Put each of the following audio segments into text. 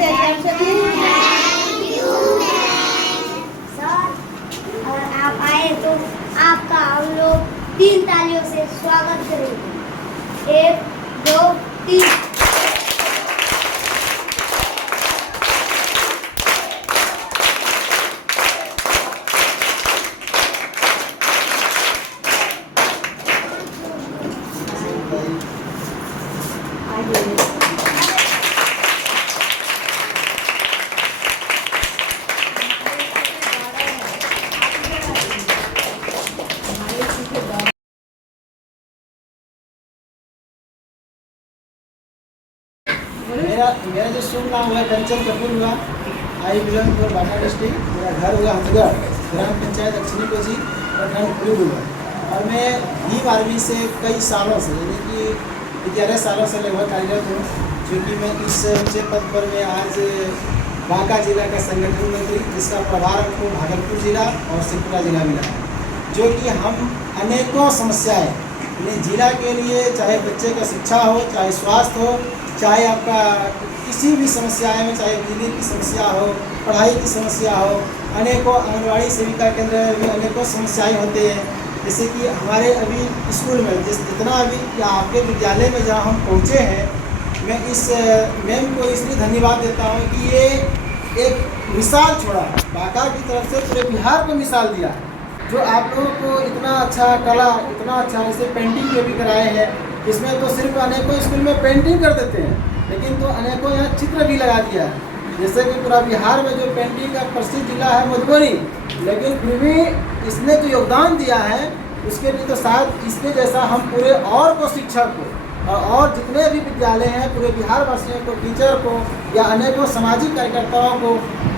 जय सरस्वती। सर, और आप आए तो आपका हम लोग 3 तालियों से स्वागत करेंगे। 1 2 3। मेरा जो शुभ नाम है कंचन कपूर हुआ। I belong to Banka district. मेरा घर हुआ हंसगढ़, ग्राम पंचायत दक्षिणी कोसी, प्रखंड कुलीगुड़ा। और मैं भीम आर्मी से कई सालों से यानी कि 11 सालों से लगभग कार्यरत हूँ। क्योंकि मैं इस ऊँचे पद पर मैं आज बांका जिला का संगठन मंत्री, जिसका प्रभार हमको भागलपुर जिला और शेखपुरा जिला मिला है। जो कि हम अनेकों समस्याएँ यानी जिला के लिए, चाहे बच्चे का शिक्षा हो, चाहे स्वास्थ्य हो, चाहे आपका किसी भी समस्याएं में, चाहे बिजली की समस्या हो, पढ़ाई की समस्या हो, अनेकों आंगनबाड़ी सेविका केंद्र में भी अनेकों समस्याएं होते हैं। जैसे कि हमारे अभी स्कूल में जितना अभी आपके विद्यालय में जहां हम पहुंचे हैं, मैं इस मैम को इसलिए धन्यवाद देता हूं कि ये एक मिसाल छोड़ा है, बांका की तरफ से पूरे बिहार को मिसाल दिया है। जो आप लोगों को इतना अच्छा कला, इतना अच्छा जैसे पेंटिंग जो भी कराए हैं, इसमें तो सिर्फ अनेकों स्कूल में पेंटिंग कर देते हैं, लेकिन तो अनेकों यहाँ चित्र भी लगा दिया है। जैसे कि पूरा बिहार में जो पेंटिंग का प्रसिद्ध जिला है मधुबनी, लेकिन फिर भी इसने जो योगदान दिया है उसके लिए तो शायद इसके जैसा हम पूरे और को शिक्षक को और जितने भी विद्यालय हैं पूरे बिहार वासियों को, टीचर को या अनेकों सामाजिक कार्यकर्ताओं को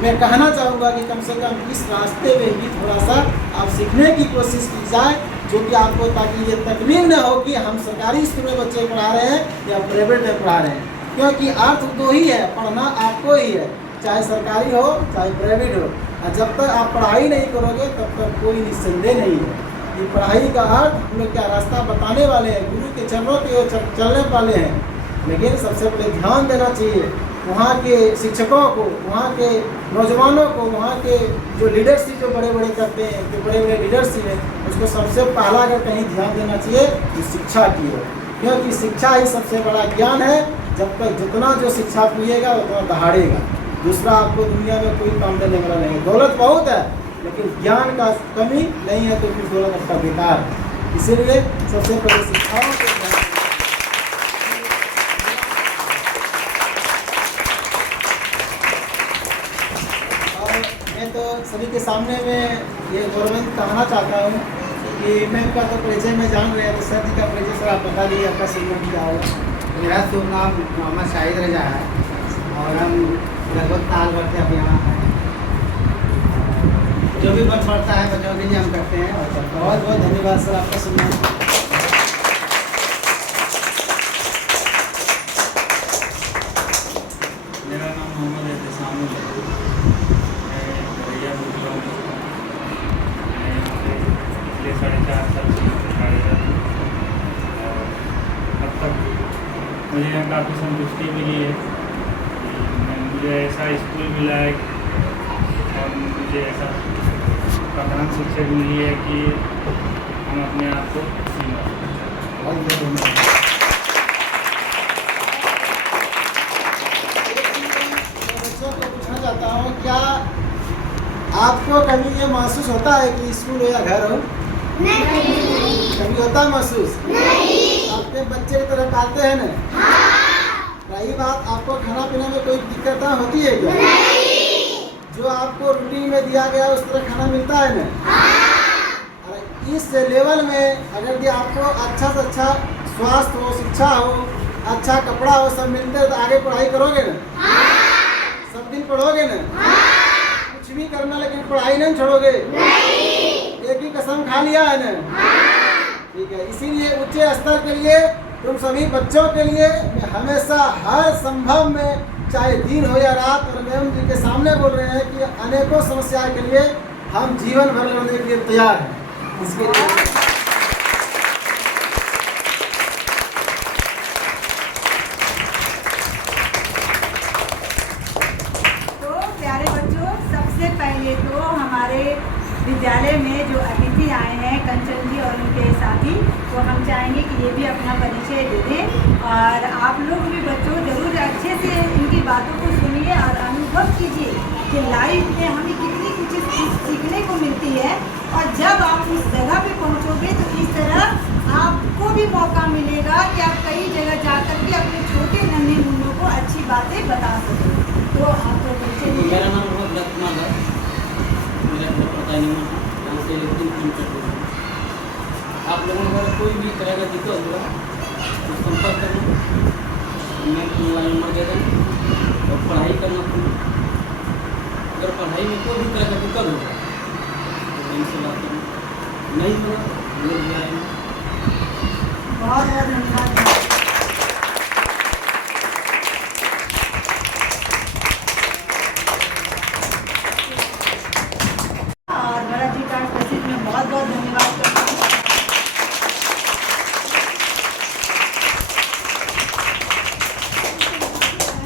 मैं कहना चाहूँगा कि कम से कम इस रास्ते में भी थोड़ा सा आप सीखने की कोशिश की जाए, जो कि आपको, ताकि ये तकलीफ न हो कि हम सरकारी स्कूल में बच्चे पढ़ा रहे हैं या प्राइवेट में पढ़ा रहे हैं। क्योंकि अर्थ दो ही है, पढ़ना आपको ही है, चाहे सरकारी हो चाहे प्राइवेट हो। और जब तक आप पढ़ाई नहीं करोगे तब तक कोई निस्संदेह नहीं है। ये पढ़ाई का अर्थ हम लोग क्या रास्ता बताने वाले हैं, गुरु के चरणों के चलने वाले हैं। लेकिन सबसे पहले ध्यान देना चाहिए वहाँ के शिक्षकों को, वहाँ के नौजवानों को, वहाँ के जो लीडरशिप जो बड़े बड़े करते हैं, जो बड़े बड़े लीडरशिप है, उसको सबसे पहला अगर कहीं ध्यान देना चाहिए तो शिक्षा की हो। क्योंकि शिक्षा ही सबसे बड़ा ज्ञान है। जब तक जितना जो शिक्षा पिएगा उतना दहाड़ेगा। दूसरा आपको दुनिया में कोई काम देने वाला नहीं है। दौलत बहुत है लेकिन ज्ञान का कमी नहीं है तो फिर दौलत आपका बेकार है। इसीलिए सबसे पहले शिक्षाओं को तो सभी के सामने में ये गौरवान्वित कहना चाहता हूँ कि मैम का तो परिचय में जान रहे हैं, तो सर जी का परिचय सर आप बता दीजिए, आपका शुभ क्या होगा? मेरा शुभ नाम मोहम्मद शाहिद रजा है और हम लगभग साल भर से अब यहाँ हैं। जो भी बच पड़ता है बच्चों के लिए हम करते हैं। और बहुत बहुत धन्यवाद सर, आपका शुभ नाम? मेरा नाम मोहम्मद एहतसाम है। पिछले 4.5 साल से कार्यरत हूँ और अब तक मुझे यहाँ काफ़ी संतुष्टि मिली है। मुझे ऐसा स्कूल मिला है और मुझे ऐसा प्रधान शिक्षक मिली है कि हम अपने आप को सीमा बच्चों को पूछना चाहता हूँ, क्या आपको कभी ये महसूस होता है कि स्कूल हो या घर हो? नहीं। कभी होता है महसूस? नहीं। अपने बच्चे की तरफ पालते हैं ना? हाँ। रही बात, आपको खाना पीने में कोई दिक्कत होती है क्या? नहीं। जो आपको रूटीन में दिया गया उस तरह खाना मिलता है ना? हाँ। और इस लेवल में अगर भी आपको अच्छा से अच्छा स्वास्थ्य हो, शिक्षा हो, अच्छा कपड़ा हो, सब मिलते हैं तो आगे पढ़ाई करोगे ना? हाँ। सब दिन पढ़ोगे ना? हाँ। कुछ भी करना लेकिन पढ़ाई नहीं छोड़ोगे? नहीं। एक ही कसम खा लिया है ना? हाँ। ठीक है। इसीलिए उच्च स्तर के लिए तुम सभी बच्चों के लिए मैं हमेशा हर संभव में, चाहे दिन हो या रात, और मैम जी के सामने बोल रहे हैं कि अनेकों समस्याओं के लिए हम जीवन भर लड़ने के लिए तैयार हैं। इसके लिए ये भी अपना परिचय दे दें। और आप लोग भी बच्चों ज़रूर अच्छे से इनकी बातों को सुनिए और अनुभव कीजिए कि लाइफ में हमें कितनी कुछ सीखने को मिलती है। और जब आप उस जगह पे पहुंचोगे तो इस तरह आपको भी मौका मिलेगा कि आप कई जगह जा कर के अपने छोटे नन्हे मुन्नों को अच्छी बातें बता सकें। तो आप लोग मेरा नाम है व्रत कुमार है, मेरा घर पता नहीं है, यहाँ से 3 किलोमीटर दूर है। आप लोगों को अगर कोई भी तरह का दिक्कत हुआ तो संपर्क करना, मैं मोबाइल नंबर दे दें और पढ़ाई करना पूरी। अगर पढ़ाई में कोई भी तरह का दिक्कत होगा तो इनसे बात करना, नहीं होगा लोग भी आएंगे। बहुत बहुत धन्यवाद। और बड़ा जी का प्रसिद्ध में बहुत बहुत धन्यवाद करता हूँ।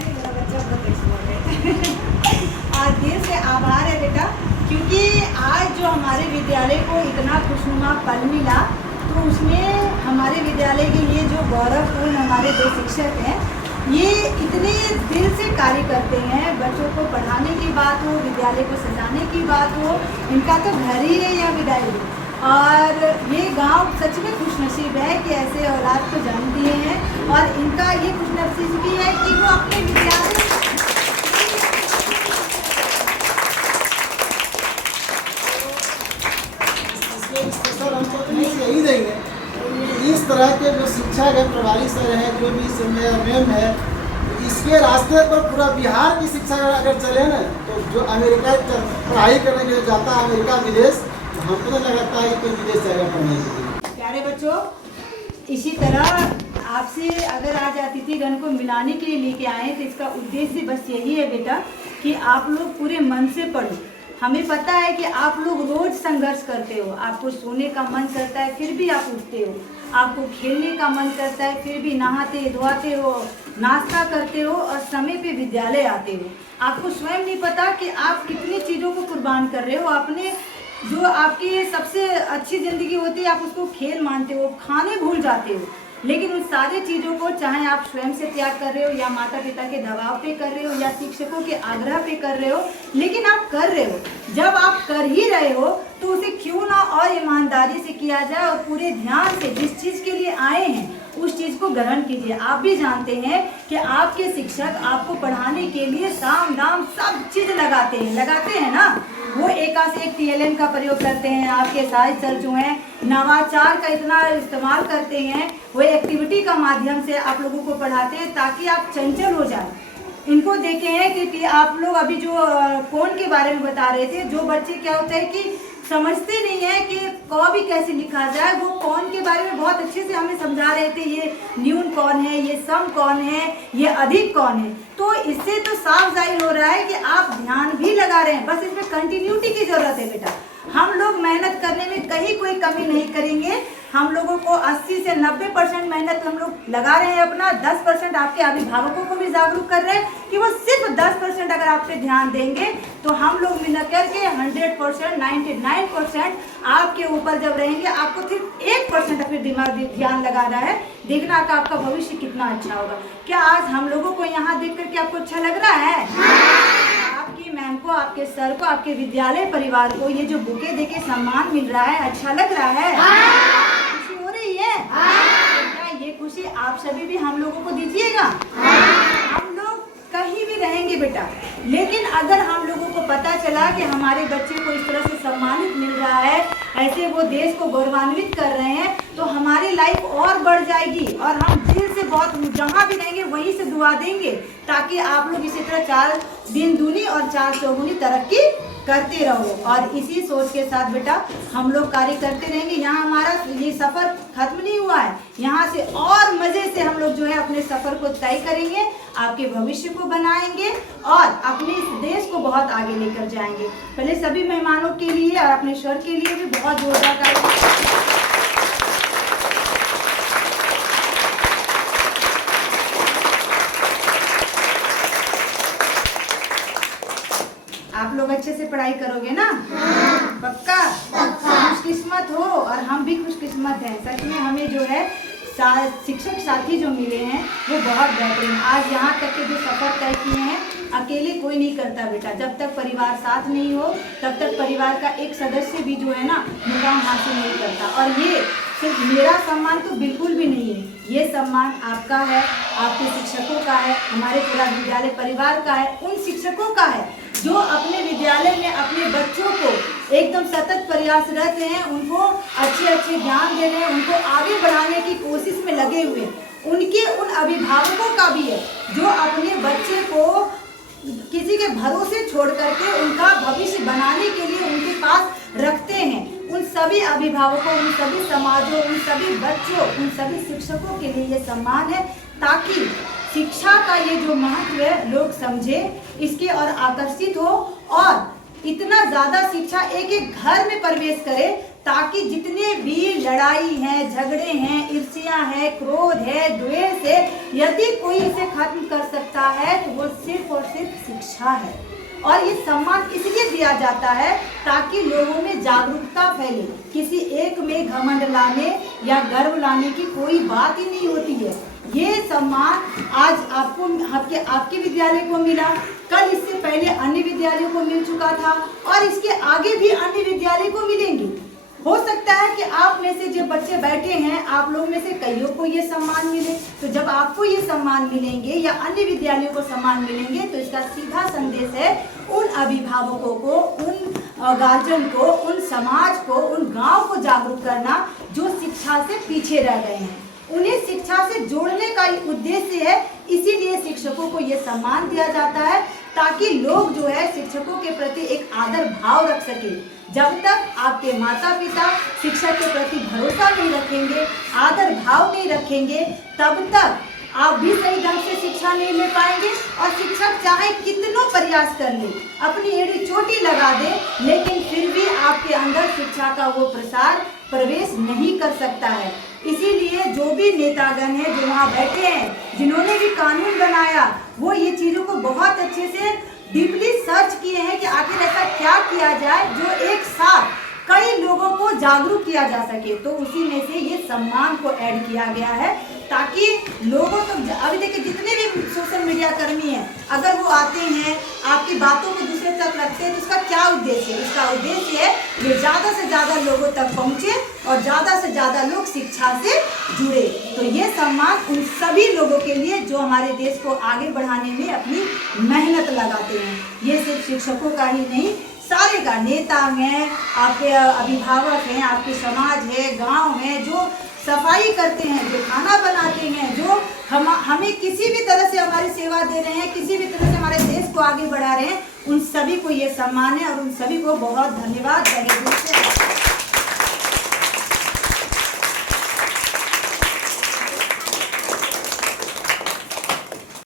मेरा बच्चा बहुत एक्सपर्ट है। और दिल से आभार है बेटा, क्योंकि आज जो हमारे विद्यालय को इतना खुशनुमा पल मिला, तो उसमें हमारे विद्यालय के लिए जो गौरवपूर्ण हमारे 2 शिक्षक हैं, ये इतने दिल से कार्य करते हैं। बच्चों को पढ़ाने की बात हो, विद्यालय को सजाने की बात हो, इनका तो घर ही है या विद्यालय। और ये गांव सच में खुशनसीब है कि ऐसे औलाद को जन्म दिए हैं। और इनका ये खुशनसीब भी है कि वो अपने विद्यालय सर हमको यही देंगे, इस तरह के जो शिक्षक है, प्रभारी सर है, जो भी मैम है, इसके रास्ते पर पूरा बिहार की शिक्षा अगर चले ना, तो जो अमेरिका पढ़ाई करने के लिए जाता है अमेरिका विदेश, तो हमको तो लगता है कि कोई विदेश जाएगा पढ़ने के लिए। प्यारे बच्चों, इसी तरह आपसे अगर आज अतिथिगण को मिलाने के लिए लेके आए, तो इसका उद्देश्य बस यही है बेटा कि आप लोग पूरे मन से पढ़ो। हमें पता है कि आप लोग रोज संघर्ष करते हो, आपको सोने का मन करता है फिर भी आप उठते हो, आपको खेलने का मन करता है फिर भी नहाते धोआते हो, नाश्ता करते हो और समय पे विद्यालय आते हो। आपको स्वयं नहीं पता कि आप कितनी चीज़ों को कुर्बान कर रहे हो। आपने जो आपकी सबसे अच्छी ज़िंदगी होती है, आप उसको खेल मानते हो, खाने भूल जाते हो। लेकिन उन सारी चीज़ों को चाहे आप स्वयं से त्याग कर रहे हो या माता पिता के दबाव पे कर रहे हो या शिक्षकों के आग्रह पे कर रहे हो, लेकिन आप कर रहे हो। जब आप कर ही रहे हो तो उसे क्यों ना और ईमानदारी से किया जाए और पूरे ध्यान से जिस चीज़ के लिए आए हैं उस चीज़ को ग्रहण कीजिए। आप भी जानते हैं कि आपके शिक्षक आपको पढ़ाने के लिए साम दाम सब चीज़ लगाते हैं ना। वो एक से एक TLM का प्रयोग करते हैं, आपके साहित्य सर जो हैं नवाचार का इतना इस्तेमाल करते हैं, वो एक्टिविटी का माध्यम से आप लोगों को पढ़ाते हैं ताकि आप चंचल हो जाए। इनको देखे हैं कि आप लोग अभी जो कौन के बारे में बता रहे थे, जो बच्चे क्या होता है कि समझते नहीं है कि क भी कैसे लिखा जाए, वो कौन के बारे में बहुत अच्छे से हमें समझा रहे थे, ये न्यून कौन है, ये सम कौन है, ये अधिक कौन है। तो इससे तो साफ जाहिर हो रहा है कि आप ध्यान भी लगा रहे हैं, बस इसमें कंटिन्यूटी की जरूरत है बेटा। हम लोग मेहनत करने में कहीं कोई कमी नहीं करेंगे। हम लोगों को 80 से 90% मेहनत हम लोग लगा रहे हैं अपना। 10% आपके अभिभावकों को भी जागरूक कर रहे हैं कि वो सिर्फ 10% अगर आप पे ध्यान देंगे तो हम लोग मिलकर के 100%, 99% आपके ऊपर जब रहेंगे, आपको सिर्फ 1% अपने दिमाग ध्यान लगाना है। देखना कि आपका भविष्य कितना अच्छा होगा। क्या आज हम लोगों को यहाँ देख करके आपको अच्छा लग रहा है? आपकी मैम को, आपके सर को, आपके विद्यालय परिवार को ये जो बुके देके सम्मान मिल रहा है, अच्छा लग रहा है? खुशी हो रही है? क्या ये खुशी आप सभी भी हम लोगों को दीजिएगा? हम लोग कहीं भी रहेंगे बेटा, लेकिन अगर हम लोगों को पता चला कि हमारे बच्चे को इस तरह से सम्मानित मिल रहा है, ऐसे वो देश को गौरवान्वित कर रहे हैं, तो हमारी लाइफ और बढ़ जाएगी और हम दिल से बहुत जहाँ भी रहेंगे वहीं से दुआ देंगे ताकि आप लोग इसी तरह 4 दिन दूनी और 4 चौगुनी तरक्की करते रहो। और इसी सोच के साथ बेटा हम लोग कार्य करते रहेंगे। यहाँ हमारा ये सफ़र खत्म नहीं हुआ है, यहाँ से और मज़े से हम लोग जो है अपने सफ़र को तय करेंगे, आपके भविष्य को बनाएंगे और अपने इस देश को बहुत आगे लेकर जाएंगे। पहले सभी मेहमानों के लिए और अपने सर के लिए भी बहुत जोरदार तालियां। आप लोग अच्छे से पढ़ाई करोगे ना? पक्का? खुशकिस्मत हो और हम भी खुशकिस्मत हैं। सच में हमें जो है शिक्षक साथी जो मिले हैं वो बहुत बेहतरीन। आज यहाँ तक के जो सफ़र तय किए हैं अकेले कोई नहीं करता बेटा। जब तक परिवार साथ नहीं हो तब तक परिवार का एक सदस्य भी जो है ना मुकाम हासिल नहीं करता। और ये सिर्फ मेरा सम्मान तो बिल्कुल भी नहीं है, ये सम्मान आपका है, आपके शिक्षकों का है, हमारे पूरा विद्यालय परिवार का है, उन शिक्षकों का है जो अपने विद्यालय में अपने बच्चों को एकदम सतत प्रयासरत हैं, उनको अच्छे ज्ञान दे रहे हैं, उनको आगे बढ़ाने की कोशिश में लगे हुए हैं। उनके उन अभिभावकों का भी है जो अपने बच्चे को किसी के भरोसे छोड़ करके उनका भविष्य बनाने के लिए उनके पास रखते हैं। उन सभी अभिभावकों, उन सभी समाजों, उन सभी बच्चों, उन सभी शिक्षकों के लिए ये सम्मान है ताकि शिक्षा का ये जो महत्व है लोग समझे, इसके और आकर्षित हो और इतना ज़्यादा शिक्षा एक एक घर में प्रवेश करे ताकि जितने भी लड़ाई हैं, झगड़े हैं, ईर्ष्या है, क्रोध है, द्वेष है, यदि कोई इसे खत्म कर सकता है तो वो सिर्फ और सिर्फ शिक्षा है। और ये सम्मान इसलिए दिया जाता है ताकि लोगों में जागरूकता फैले। किसी एक में घमंड लाने या गर्व लाने की कोई बात ही नहीं होती है। ये सम्मान आज आपके विद्यालय को मिला, कल इससे पहले अन्य विद्यालयों को मिल चुका था और इसके आगे भी अन्य विद्यालय को मिलेंगे। हो सकता है कि आप में से जो बच्चे बैठे हैं, आप लोग में से कईयों को ये सम्मान मिले। तो जब आपको ये सम्मान मिलेंगे या अन्य विद्यालयों को सम्मान मिलेंगे तो इसका सीधा संदेश है उन अभिभावकों को, उन गार्जियन को, उन समाज को, उन गांव को जागरूक करना जो शिक्षा से पीछे रह गए हैं। उन्हें शिक्षा से जोड़ने का उद्देश्य है, इसीलिए शिक्षकों को ये सम्मान दिया जाता है ताकि लोग जो है शिक्षकों के प्रति एक आदर भाव रख सके। जब तक आपके माता पिता शिक्षक के प्रति भरोसा नहीं रखेंगे, आदर भाव नहीं रखेंगे, तब तक आप भी सही ढंग से शिक्षा नहीं ले पाएंगे। और शिक्षक चाहे कितनों प्रयास कर ले, अपनी एड़ी चोटी लगा दे, लेकिन फिर भी आपके अंदर शिक्षा का वो प्रवेश नहीं कर सकता है। इसीलिए जो भी नेतागण हैं जो वहाँ बैठे हैं, जिन्होंने भी कानून बनाया, वो ये चीज़ों को बहुत अच्छे से डीपली सर्च किए हैं कि आखिर ऐसा क्या किया जाए जो एक साथ कई लोगों को जागरूक किया जा सके। तो उसी में से ये सम्मान को ऐड किया गया है ताकि लोगों को, अभी देखिए जितने भी सोशल मीडिया कर्मी हैं, अगर वो आते हैं आपकी बातों को दूसरे तक रखते हैं तो इसका क्या उद्देश्य है? इसका उद्देश्य है कि ज़्यादा से ज़्यादा लोगों तक पहुँचे और ज़्यादा से ज़्यादा लोग शिक्षा से जुड़े। तो ये सम्मान उन सभी लोगों के लिए जो हमारे देश को आगे बढ़ाने में अपनी मेहनत लगाते हैं। ये सिर्फ शिक्षकों का ही नहीं, सारे का, नेता हैं, आपके अभिभावक हैं, आपके समाज है, गांव है, जो सफाई करते हैं, जो खाना बनाते हैं, जो हमें किसी भी तरह से हमारी सेवा दे रहे हैं, किसी भी तरह से हमारे देश को आगे बढ़ा रहे हैं, उन सभी को ये सम्मान है और उन सभी को बहुत धन्यवाद।